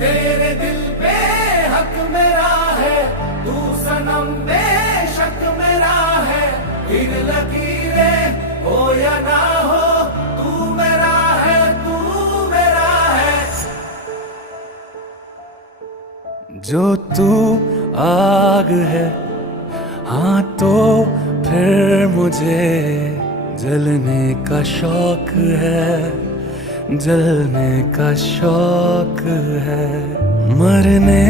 तेरे दिल पे हक मेरा है, तू सनम बेशक मेरा है। फिर लकीरें हो या ना हो, तू मेरा है, तू मेरा है। जो तू आग है, हाँ तो फिर मुझे जलने का शौक है, जलने का शौक है। मरने